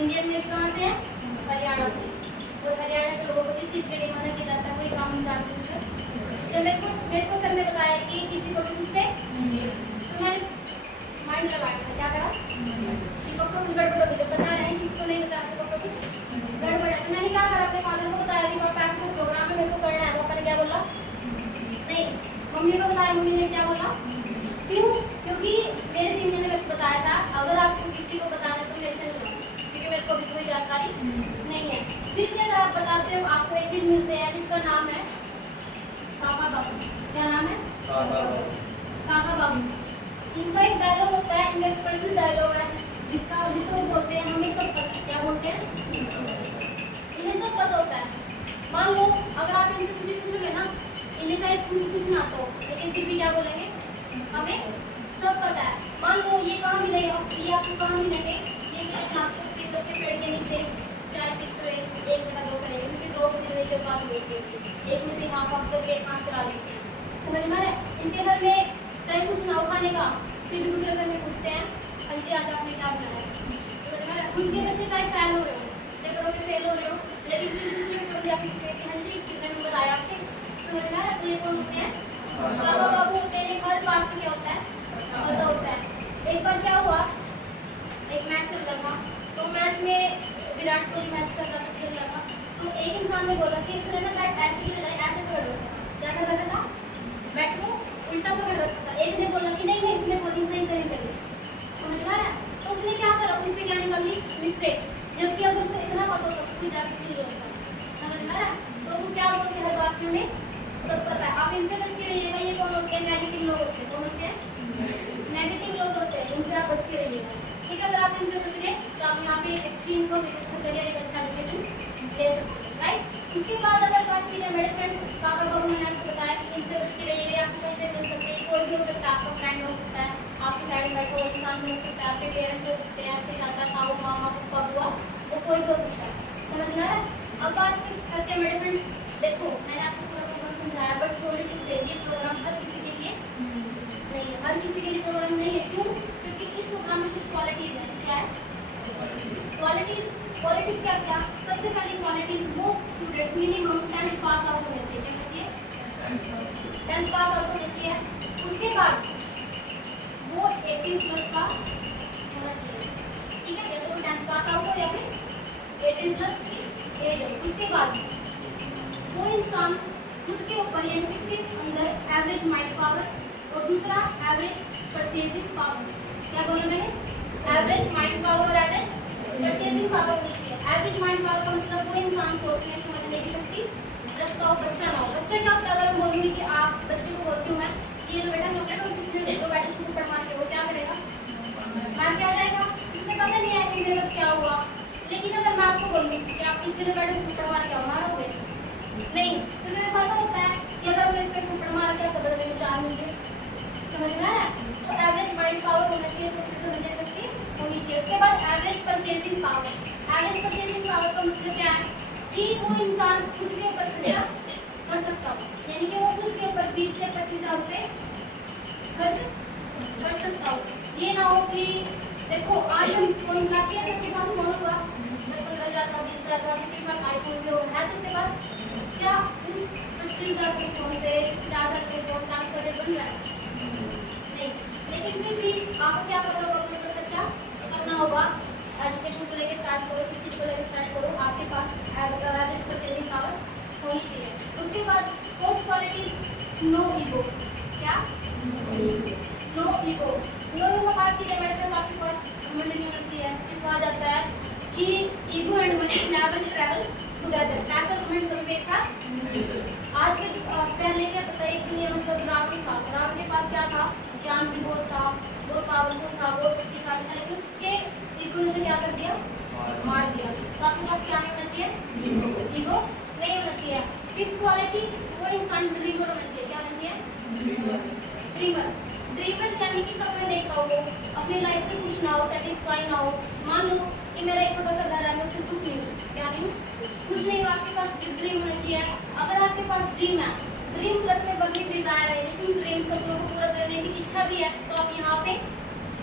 इंडियन में भी कहाँ से है? हरियाणा से। तो हरियाणा के लोगों को इस चीज़ के लिए मना किया जाता है, कोई काम हम जानते हैं। जब मेरे को सर ने बताया कि किसी को भी खुद से, तो मैंने माइंड लगाया था, क्या करा कि पक्का कुछ गड़बड़ होगी, जब बता रहे हैं किसी को नहीं बता तो पक्का कुछ गड़बड़ है। तो मैंने क्या करा, अपने फादर को बताया कि पापा ऐसा प्रोग्राम है मेरे को करना है। पापा ने क्या बोला? नहीं। मम्मी को बताया, मम्मी ने क्या बोला? क्यों? क्योंकि मेरे सीनियर ने मेरे को बताया था अगर आपको किसी को बताना है तो मेरे से मिलो, क्योंकि मेरे को भी कोई जानकारी नहीं है। फिर भी अगर आप बताते हो आपको एक चीज मिलते हैं जिसका नाम है काका बाबू। क्या नाम है? काका बाबू। इनका एक डायलॉग होता है, इनका एक पर्सनल डायलॉग है जिसको बोलते हैं हमें सब पता। क्या बोलते हैं? इन्हें सब पता होता है। मान लो अगर आप इनसे कुछ पूछोगे ना, इन्हें चाहे कुछ ना तो, लेकिन फिर भी क्या बोलेंगे? हमें सब पता है। मान लो ये कहाँ मिलेगा, ये आपको कहाँ मिलेंगे? ये मिलेंगे आपको पीपल के पेड़ के नीचे, चाय पीते हुए, एक घंटा दो करेंगे, क्योंकि दो दिन के बाद होती है, एक में से हाथ आप करके एक हाथ चला लेते हैं। समझ में आ रहा है? इनके घर में चाहे कुछ ना हो खाने का, फिर भी दूसरे घर में पूछते हैं हाँ जी आज आपने क्या बनाया? समझ में आ रहा है? उनके बच्चे चाहे फेल हो रहे हो, पेपरों में फेल हो रहे हो, लेकिन फिर दूसरे पेपर जाके पूछेंगे कि हाँ जी कितने नंबर आया आपके? समझ में आ रहा है? तो ये कौन होते हैं? काका बाबू होते हैं। हर बात में क्या होता है? पता होता है। एक बार क्या हुआ, एक मैच चल रहा था, तो मैच में विराट कोहली मैच चल रहा था, तो एक इंसान ने बोला कि उसने ना बैट ऐसे की बजाय ऐसे पकड़ रखा था। क्या कर रखा था? बैट को उल्टा पकड़ रखा था। एक ने बोला कि नहीं नहीं इसने बॉलिंग सही से नहीं करी। समझ में आ रहा है? तो उसने क्या करा, उससे क्या निकाली? मिस्टेक्स। जबकि अगर उसे इतना पता होता तो जाके खेल होता। समझ में आ रहा है? तो वो क्या बोलते हैं हर बात में सब पता है। आप इनसे बच के रहिएगा। ये कौन होते हैं? नेगेटिव लोग होते हैं। कौन होते हैं? नेगेटिव लोग होते हैं। इनसे आप बच के रहिएगा। ठीक है? अगर आप इनसे बच गए तो आप यहाँ पे एक अच्छी इनकम, एक अच्छा करियर, एक अच्छा एजुकेशन ले सकते हैं, राइट? उसके बाद अगर बात की जाए मेरे फ्रेंड्स, काका बाबू मैंने आपको बताया कि इनसे बच के रहिएगा। आपको कहीं पे मिल सकते हैं, कोई भी हो सकता है, आपका फ्रेंड हो सकता है, आपके साइड में बैठा हुआ इंसान भी हो सकता है, आपके पेरेंट्स हो सकते हैं, आपके चाचा ताऊ मामा पप्पा बुआ, वो कोई भी हो सकता है। समझ में आ रहा है? अब बात करते हैं मेरे फ्रेंड्स। देखो मैंने आपको पूरा प्रोग्राम समझाया, बट सॉरी टू से ये प्रोग्राम हर किसी के लिए नहीं है। हर किसी के लिए प्रोग्राम नहीं है। क्यों? क्योंकि इस प्रोग्राम में कुछ क्वालिटीज है। क्या है? क्वालिटीज क्या क्या? सबसे पहली क्वालिटीज, वो students minimum 10th pass out होने चाहिए। क्या चाहिए? 10th पास आउट होना चाहिए। उसके बाद वो 18+ का होना चाहिए। ठीक है? या तो 10th पास आउट हो या फिर 18+ की एज हो। उसके बाद वो इंसान खुद के ऊपर यानी इसके अंदर एवरेज माइंड पावर और दूसरा एवरेज परचेजिंग पावर। क्या बोला मैंने? एवरेज माइंड पावर और एवरेज परचेजिंग पावर होनी चाहिए। एवरेज माइंड पावर का मतलब वो इंसान सोचने समझने की शक्ति रखता हो, बच्चा ना हो। बच्चा क्या होता है? अगर हम बोलूँगी कि आप बच्चे को बोलती हूँ मैं ये लो बेटा चॉकलेट और पिछले दो बैठे उसको पड़ मार के, वो क्या करेगा? मार के आ जाएगा। उसे पता नहीं है कि मेरे साथ क्या हुआ। लेकिन अगर मैं आपको बोलूँ कि आप पिछले बैठे उसको पड़ मार के मारोगे नहीं, तो मुझे पता होता है कि अगर मैं इसको थप्पड़ मार के आपको बदले में 4 मिल गए। समझ में आया? तो एवरेज माइंड पावर होना चाहिए, तो समझने सकती होनी चाहिए। उसके बाद average purchasing power. Average purchasing power का मतलब क्या है? कि वो इंसान खुद के ऊपर खर्चा कर सकता हो, यानी कि वो खुद के ऊपर 20 से 25 हज़ार रुपये खर्च कर सकता हो। ये ना हो कि देखो आज हम फोन चलाते हैं, सबके पास फोन होगा, 15,000 का 20,000 का, किसी के पास आईफोन भी होगा, है सबके पास। क्या उस 25,000 के फोन से 4,000 के फोन 7 बन रहा है? नहीं। लेकिन फिर भी आपको क्या करना होगा, अपने ऊपर खर्चा करना होगा। एजुकेशन को लेकर स्टार्ट करो, किसी को लेकर स्टार्ट करो, आपके पास एवरेज परचेजिंग पावर होनी चाहिए। उसके बाद फोर्थ क्वालिटी नो ईगो। क्या? No ego. नो ईगो का बात की जाए मेरे साथ, आपके पास घमंड नहीं होना चाहिए। फिर कहा जाता है कि ego and money never travel together. ऐसा घमंड कभी भी एक साथ। आज के पहले क्या पता है, एक दुनिया मतलब रावण था। रावण के पास क्या था? ज्ञान भी बहुत था, बहुत पावरफुल था, बहुत शक्तिशाली था, लेकिन उसके ईगो ने क्या कर दिया? मार दिया। तो आपके पास क्या नहीं होना चाहिए? ईगो नहीं होना चाहिए। फिफ्थ क्वालिटी वो इंसान ड्रीमर होना चाहिए। क्या होना चाहिए? ड्रीमर। ड्रीमर यानी कि सपने देखता हो, अपनी लाइफ से खुश ना हो, सेटिस्फाई ना हो। मान लो कि मेरा एक छोटा सा घर है, मैं उससे खुश नहीं हूँ। क्या नहीं? कुछ नहीं हो। आपके पास ड्रीम होना चाहिए। अगर आपके पास ड्रीम है, ड्रीम प्लस में बर्निंग डिजायर है, लेकिन ड्रीम सपनों को पूरा करने की इच्छा भी है, तो आप यहाँ पे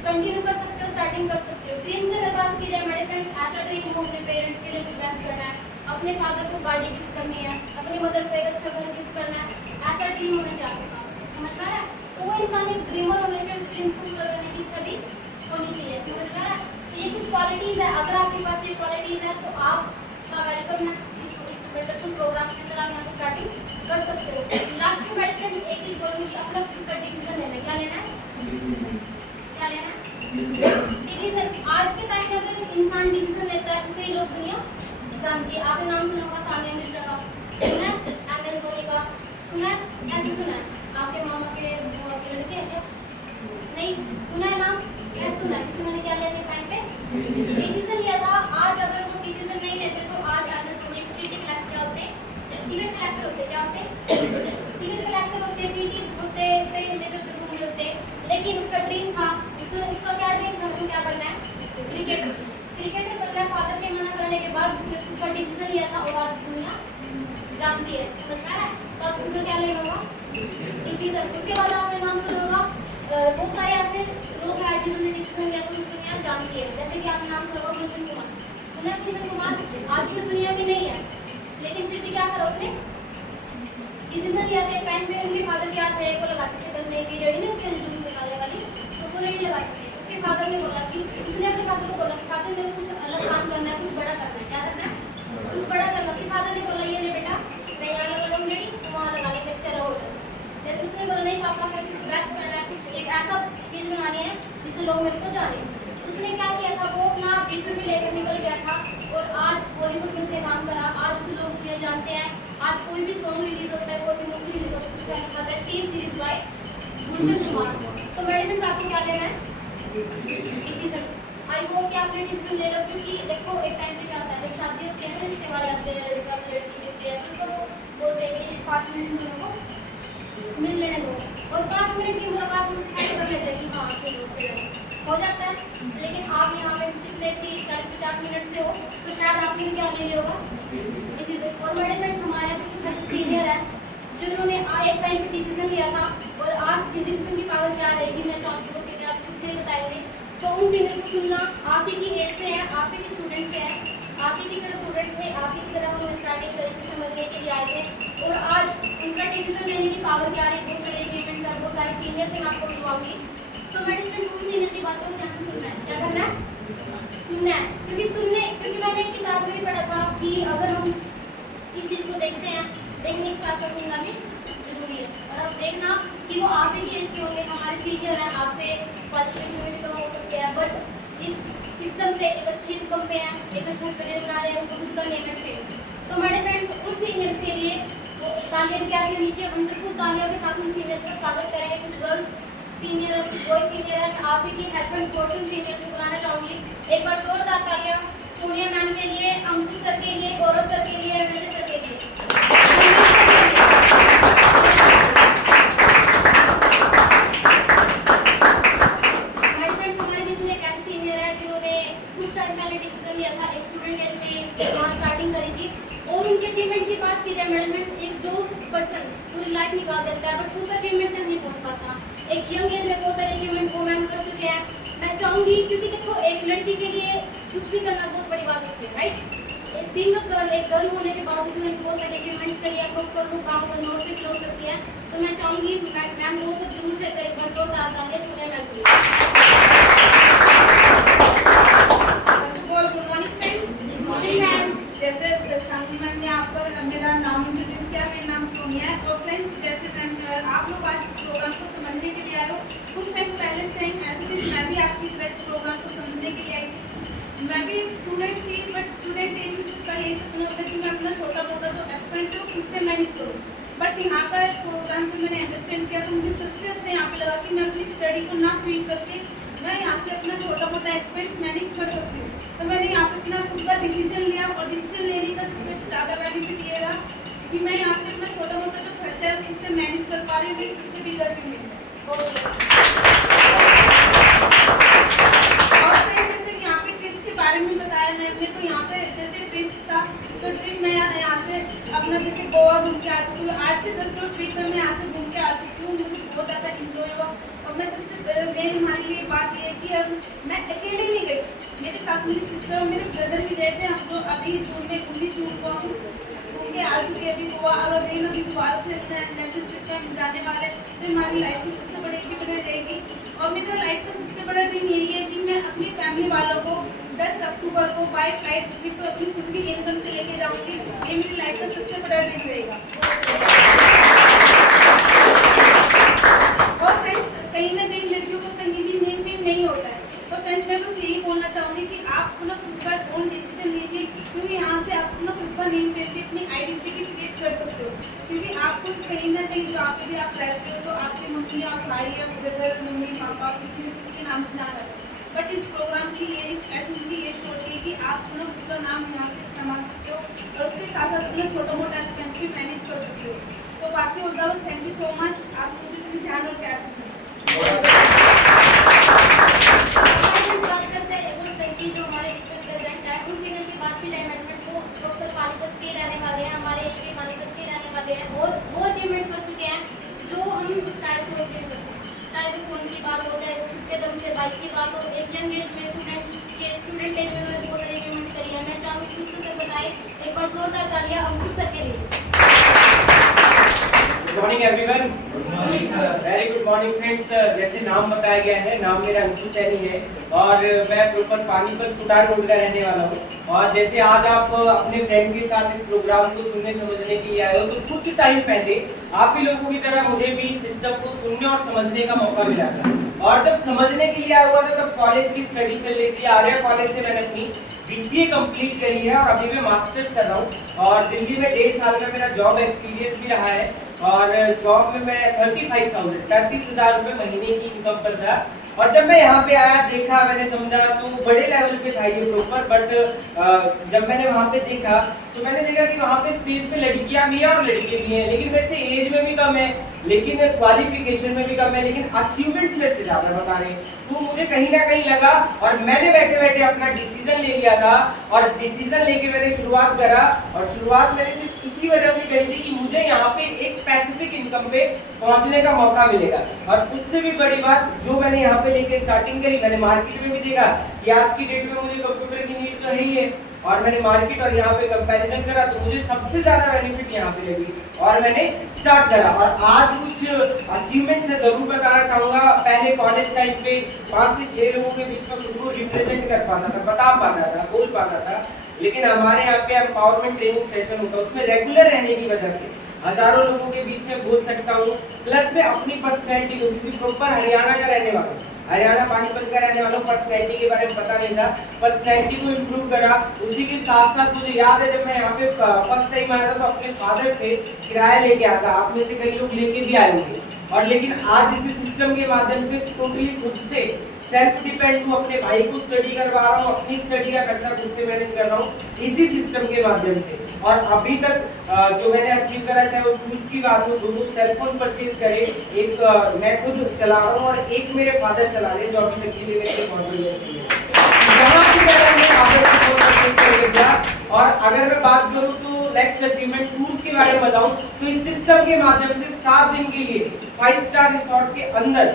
कंटिन्यू कर सकते हो, स्टार्टिंग कर सकते हो। ड्रीम से अगर बात की जाए मेरे फ्रेंड्स, ऐसा ड्रीम हो अपने पेरेंट्स के लिए कुछ बेस्ट करना है, अपने फादर को गाड़ी गिफ्ट करनी है, अपनी मदर को एक अच्छा घर गिफ्ट करना है, ऐसा ड्रीम होना चाहिए आपके पास। समझ पा रहा है? तो वो इंसान एक ड्रीमर होने चाहिए, ड्रीम्स को पूरा करने की इच्छा भी होनी चाहिए। समझ पा रहा है? ये कुछ क्वालिटीज है। अगर आपके पास ये क्वालिटीज है तो आपका वेलकम है इस वंडरफुल प्रोग्राम के अंदर। आप यहाँ से स्टार्टिंग कर सकते हो। लास्ट में मेरे फ्रेंड्स एक चीज बोलूँ कि अपना खुद का डिसीजन लेना है। क्या लेना है? क्या लेना है? डिसीजन। आज के टाइम में अगर इंसान डिसीजन लेता है, उसे ही लोग दुनिया जानती है। आपने नाम सुना होगा सानिया मिर्जा का, सुना है? MS धोनी का सुना है? ऐसे सुना है? आपके मामा के लड़के हैं क्या? नहीं सुना है नाम? कैसे सुना है? क्योंकि उन्होंने क्या लिया था टाइम पे? डिसीजन लिया था। आज अगर वो डिसीजन नहीं लेते तो आज MS धोनी टीटी कलेक्टर क्या होते? टिकट कलेक्टर होते। क्या होते? टिकट कलेक्टर होते, टीटी होते, ट्रेन में जो घूम रहे होते। लेकिन उसका ड्रीम था, उसका क्या ड्रीम था? उसको क्या करना है? क्रिकेटर। क्रिकेटर बन गया। फादर के मना करने के बाद उसने खुद का डिसीजन लिया था और आज दुनिया जानती है। समझ पा रहा है? तो आप खुद क्या लेना होगा? डिसीजन। उसके बाद आपने नाम सुना होगा बहुत सारे ऐसे लोग हैं जिन्होंने डिसीजन लिया तो दुनिया जानती है। जैसे कि आपने नाम सुना होगा गुलशन कुमार। सुना है गुलशन कुमार? आज की दुनिया में नहीं है, लेकिन फिर भी क्या करा उसने? डिसीजन लिया था। टाइम पे उनके फादर क्या थे, वो लगाते थे गन्ने की रेडी नहीं होती जूस निकालने वाली, तो वो रेडी लगाते थे। उसके फादर ने बोला कि उसने अपने फादर को बोला कि फादर मेरे को कुछ अलग काम करना है, कुछ बड़ा करना है। क्या करना है? कुछ बड़ा करना। उसके फादर ने बोला ये ले बेटा, मैं यहाँ लगा रहा हूँ रेडी, तो वहाँ लगा ले, से रहो। लेकिन उसने बोला नहीं पापा, मैं कुछ बेस्ट करना है, कुछ एक ऐसा चीज़ बनानी है जिससे लोग मेरे को जाने। उसने क्या किया था? वो अपना 20 रुपये लेकर निकल गया था और आज बॉलीवुड में उसने काम करा। आज उसे लोग दुनिया जानते हैं। आज कोई भी सॉन्ग रिलीज होता है, कोई भी मूवी रिलीज होता है, उसका लिखा है T series by Gulshan Kumar. तो मेरे फ्रेंड्स आपको क्या लेना है? डिसीजन। आई होप कि आपने डिसीजन ले लो, क्योंकि देखो एक टाइम पे क्या होता है, जब शादी होती है ना, रिश्ते वाले आते हैं, लड़का लड़की होती है, तो बोलते हैं कि 5 मिनट में लोगों मिल लेने दो, और 5 मिनट की मुलाकात उनके साथ कर लेते हैं कि हाँ चलो हो जाता है। लेकिन आप यहाँ पे पिछले 30, 40, 50 मिनट से हो, तो शायद आपने क्या ले लिया होगा? डिसीजन। और बड़े फ्रेंड्स हमारे कुछ सीनियर है जिन्होंने एक टाइम पे डिसीजन लिया था, और आज डिसीजन की पावर क्या रहेगी मैं चाहती हूँ वो सीनियर आप खुद से बताएंगे। तो उन सीनियर को सुनना आप ही की एज से है, आप ही के स्टूडेंट से है, आप ही की तरह स्टूडेंट थे, आप ही की तरह हम स्टार्टिंग तरीके से समझने के लिए आए थे, और आज उनका डिसीजन लेने की पावर क्या रही, बहुत सारे अचीवमेंट्स हैं, बहुत सारे सीनियर से मैं आपको मिलवाऊंगी। तो मेरे फ्रेंड्स उन सीनियर की बातों को ध्यान से सुनना है। क्या करना है? सुनना है। क्योंकि मैंने एक किताब में भी पढ़ा था कि अगर हम इस चीज़ को देखते हैं, देखने के साथ साथ सुनना भी जरूरी है। और अब देखना कि वो आप ही की एज के होंगे, हमारे सीनियर हैं, आपसे क्वालिफिकेशन में भी कम हो सकते हैं, बट इस सिस्टम से एक अच्छी इनकम पे है, एक अच्छा करियर बना रहे हैं, उनको खुद का मेहनत पे। तो मेरे फ्रेंड्स उन सीनियर्स के लिए तो तालियां क्या चाहिए? नीचे वंडरफुल तालियों के साथ उन सीनियर्स का स्वागत करेंगे। कुछ गर्ल्स सीनियर है, कुछ बॉयज सीनियर है। मैं आप ही की हेल्प एंड सपोर्ट सीनियर्स को बुलाना चाहूँगी। एक बार जोरदार तालियां सोनिया मैम के लिए, अंकुश सर के लिए, गौरव सर के लिए, रंजय सर के लिए। मेरे फ्रेंड्स हमारे बीच में एक ऐसे सीनियर है जिन्होंने कुछ टाइम पहले डिसीजन लिया था, एक स्टूडेंट एज में वहाँ स्टार्टिंग करी थी, और उनके अचीवमेंट की बात की जाए मेरे फ्रेंड्स, एक जो पर्सन पूरी लाइफ निकाल देता है बट उस अचीवमेंट तक नहीं पहुँच पाता। एक यंग एज में बहुत सारे अचीवमेंट को मैम कर चुके हैं। मैं चाहूँगी चाहूंगी, क्योंकि देखो एक लड़की के लिए कुछ भी करना बहुत बड़ी बात होती है, राइट? बीइंग अ गर्ल, एक गर्ल होने के बाद भी उन्होंने बहुत सारे अचीवमेंट्स करी है, प्रॉपर वो काम को नोट पे क्लोज करती है। तो मैं चाहूंगी मैम दो सब जरूर से एक बार जोरदार तालियां सुने मैम के लिए। Good morning friends. Good morning ma'am. जैसे शांति मैम ने आपको मेरा नाम इंट्रोड्यूस किया, मेरा नाम सोनिया है। और फ्रेंड्स, जैसे आप लोग आज इस प्रोग्राम को समझने के लिए आए हो, कुछ टाइम पहले से मैं भी आपकी तरह इस प्रोग्राम को समझने के लिए आई थी। मैं भी एक स्टूडेंट थी, बट स्टूडेंट एज में सबका यही सपना होता है कि मैं अपना छोटा मोटा जो एक्सपेंस है वो खुद से मैनेज करूँ। बट यहाँ का प्रोग्राम जो मैंने अंडरस्टैंड किया तो मुझे सबसे अच्छा यहाँ पे लगा कि मैं अपनी स्टडी को ना क्विट करके मैं यहाँ से अपना छोटा मोटा एक्सपेंस मैनेज कर सकती हूँ। तो मैंने यहाँ पे अपना खुद का डिसीजन लिया, और डिसीजन लेने का सबसे ज़्यादा बेनिफिट ये रहा कि मैं यहाँ से अपना छोटा मोटा जो खर्चा है खुद से मैनेज कर पा रही हूँ। मेरी सबसे बिग अचीवमेंट है। और फिर जैसे यहाँ पे ट्रिप्स के बारे में बताया मैंने, तो यहाँ पे जैसे ट्रिप्स था, तो ट्रिप मैं यहाँ से अपना जैसे गोवा घूम के आ चुकी हूँ। 8 से 10 ट्रिप में मैं यहाँ से घूम के आ चुकी हूँ। मुझे बहुत ज़्यादा इंजॉय हुआ। और मैं सबसे मेन हमारी ये बात ये है कि अब मैं अकेले नहीं गई, मेरे साथ मेरी सिस्टर और मेरे ब्रदर भी गए थे। हम जो अभी जून में 19 जून को हम घूम के आ चुके हैं अभी गोवा, और अभी दोबारा से नेशनल ट्रिप पे हम जाने वाले हैं। तो हमारी लाइफ की सबसे बड़ी अचीवमेंट रहेगी। और मेरा लाइफ का सबसे बड़ा ड्रीम यही है कि मैं अपनी फैमिली वालों को 10 अक्टूबर को बाय फ्लाइट ट्रिप अपनी खुद की इनकम से लेके जाऊँगी। ये मेरी लाइफ का सबसे बड़ा ड्रीम रहेगा। और फ्रेंड्स, कहीं ना कहीं लड़कियों को कहीं भी नेम नहीं होता है। तो फ्रेंड्स, मैं बस यही बोलना चाहूँगी कि आप अपना खुद का ओन डिसीजन लीजिए, क्योंकि यहाँ से आप अपना खुद का नेम करके अपनी आइडेंटिटी क्रिएट कर सकते हो। क्योंकि आपको कहीं ना कहीं जहाँ पे भी आप रहते हो तो आपके मम्मी या भाई या ब्रदर, मम्मी पापा किसी न किसी के नाम से जाना जाता है। बट इस प्रोग्राम की ये स्पेशलिटी ये होती है कि आप अपना खुद का नाम यहाँ से कमा सकते हो, और उसके साथ साथ अपना छोटा मोटा एक्सपेंस भी मैनेज कर सकते हो। तो बाकी होता है, थैंक यू सो मच। आप मुझे भी ध्यान और प्यार से बात करते हैं एक और संगी जो हमारे बीच में प्रेजेंट है। उन सिंगर की बात की जाए एडमेंट को डॉक्टर पानीपत के रहने वाले हैं, हमारे एमपी पानीपत के रहने वाले हैं, और वो अचीवमेंट कर चुके हैं जो हम शायद सोच नहीं सकते। चाहे वो फोन की बात हो, चाहे वो खुद के दम से बाइक की बात हो। एक यंग एज में स्टूडेंट एज में उन्होंने बहुत सारी अचीवमेंट करी है। मैं चाहूँगी खुद से बताए एक बार जोरदार तालियां अंकुश सर के लिए। Good morning everyone. Very good morning friends. जैसे नाम बताया गया है, नाम मेरा अंकुश सैनी है और मैं प्रॉपर पानीपत कुटार रोड का रहने वाला हूँ। और जैसे आज आप अपने फ्रेंड के साथ इस प्रोग्राम को सुनने समझने के लिए आए हो, तो कुछ टाइम पहले आप ही लोगों की तरह मुझे भी इस सिस्टम को सुनने और समझने का मौका मिला था। और जब समझने के लिए आया हुआ था तब कॉलेज की स्टडी चल रही थी। आर्या कॉलेज से मैंने अपनी BCA कंप्लीट करी है और अभी मैं मास्टर्स कर रहा हूँ। और दिल्ली में 1.5 साल का मेरा जॉब एक्सपीरियंस भी रहा है। और जॉब में मैं 35,000 रुपये महीने की इनकम पर था। और जब मैं यहाँ पे आया, देखा, मैंने समझा तो बड़े लेवल पे था ये प्रॉपर। बट जब मैंने वहाँ पे देखा तो मैंने देखा कि वहाँ पे स्टेज पे लड़कियाँ भी हैं और लड़के भी हैं, लेकिन मेरे से एज में भी कम है, लेकिन क्वालिफिकेशन में भी कम है, लेकिन अचीवमेंट्स मेरे से ज़्यादा बता रहे हैं। तो मुझे कहीं ना कहीं लगा, और मैंने बैठे बैठे अपना डिसीजन ले लिया था। और डिसीजन लेके मैंने शुरुआत करा, और शुरुआत मैंने सिर्फ इसी वजह से करी थी कि मुझे यहाँ पे एक पैसिफिक इनकम पे पहुँचने का मौका मिलेगा। और उससे भी बड़ी बात जो मैंने यहाँ पे लेके स्टार्टिंग करी, मैंने मार्केट में भी देखा कि आज की डेट में मुझे कंप्यूटर की नीड तो है ही है। और मैंने मार्केट और यहाँ पे कंपैरिजन करा तो मुझे सबसे ज्यादा बेनिफिट यहाँ पे लगी, और मैंने स्टार्ट करा। और आज कुछ अचीवमेंट से जरूर बताना चाहूंगा। पहले कॉलेज टाइम पे 5 से 6 लोगों के बीच में खुद को रिप्रेजेंट कर पाता था, बता पाता था, बोल पाता था। लेकिन हमारे यहाँ पे एम्पावरमेंट ट्रेनिंग सेशन होता है, उसमें रेगुलर रहने की वजह से हजारों लोगों के बीच में बोल सकता हूँ। प्लस में अपनी पर्सनैलिटी को, क्योंकि प्रॉपर हरियाणा का रहने वाला हूँ, हरियाणा पानीपत का रहने वालों, पर्सनैलिटी के बारे में पता नहीं था, पर्सनैलिटी को इम्प्रूव करा। उसी के साथ साथ मुझे याद है जब मैं यहाँ पे फर्स्ट टाइम आया था तो अपने फादर से किराया लेके आया था। आप में से कई लोग लेके भी आए होंगे। और लेकिन आज इसी सिस्टम के माध्यम से टोटली खुद से सेल्फ डिपेंड हूँ, अपने भाई को स्टडी करवा रहा हूँ, अपनी स्टडी का खर्चा खुद से मैनेज कर रहा हूँ इसी सिस्टम के माध्यम से। और अभी तक जो मैंने अचीव करा, चाहे वो टूल्स की बात हो, 2 सेलफोन परचेज करे, एक मैं खुद चला रहा हूँ और एक मेरे फादर चला रहे हैं, जो अभी तक के लिए मेरे लिए बहुत बढ़िया चीज़ है। और अगर मैं बात करूँ तो नेक्स्ट अचीवमेंट टूल्स के के बारे में बताऊं तो इस सिस्टम के माध्यम से 7 दिन के लिए 5 स्टार रिसोर्ट के अंदर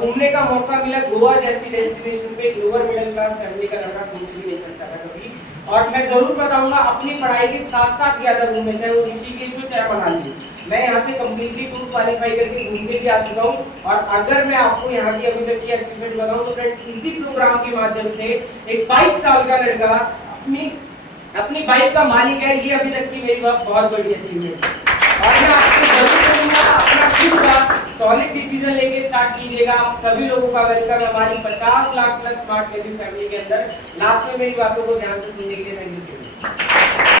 घूमने का मौका मिला। गोवा जैसी डेस्टिनेशन पे एक लोअर मिडिल क्लास फैमिली का लड़का सोच भी नहीं सकता था कभी। और मैं जरूर बताऊंगा अपनी पढ़ाई के साथ साथ गया था घूमने, चाहे वो ऋषिकेश हो चाहे मनाली। मैं यहाँ से कंप्लीटली टूर क्वालिफाई करके घूम के भी आ चुका हूँ। और अगर मैं आपको यहाँ की अभी तक की अचीवमेंट बताऊँ तो फ्रेंड्स इसी प्रोग्राम के माध्यम से एक 22 साल का लड़का अपनी बाइक का मालिक है। ये अभी तक की मेरी बहुत बड़ी अचीवमेंट है। और मैं आपको जरूर बोलूंगा अपना खुद का सॉलिड डिसीजन लेके स्टार्ट कीजिएगा। आप सभी लोगों का वेलकम है हमारी 50 lakh plus smart value family के अंदर। लास्ट में मेरी बातों को ध्यान से सुनने के लिए थैंक यू सो मच।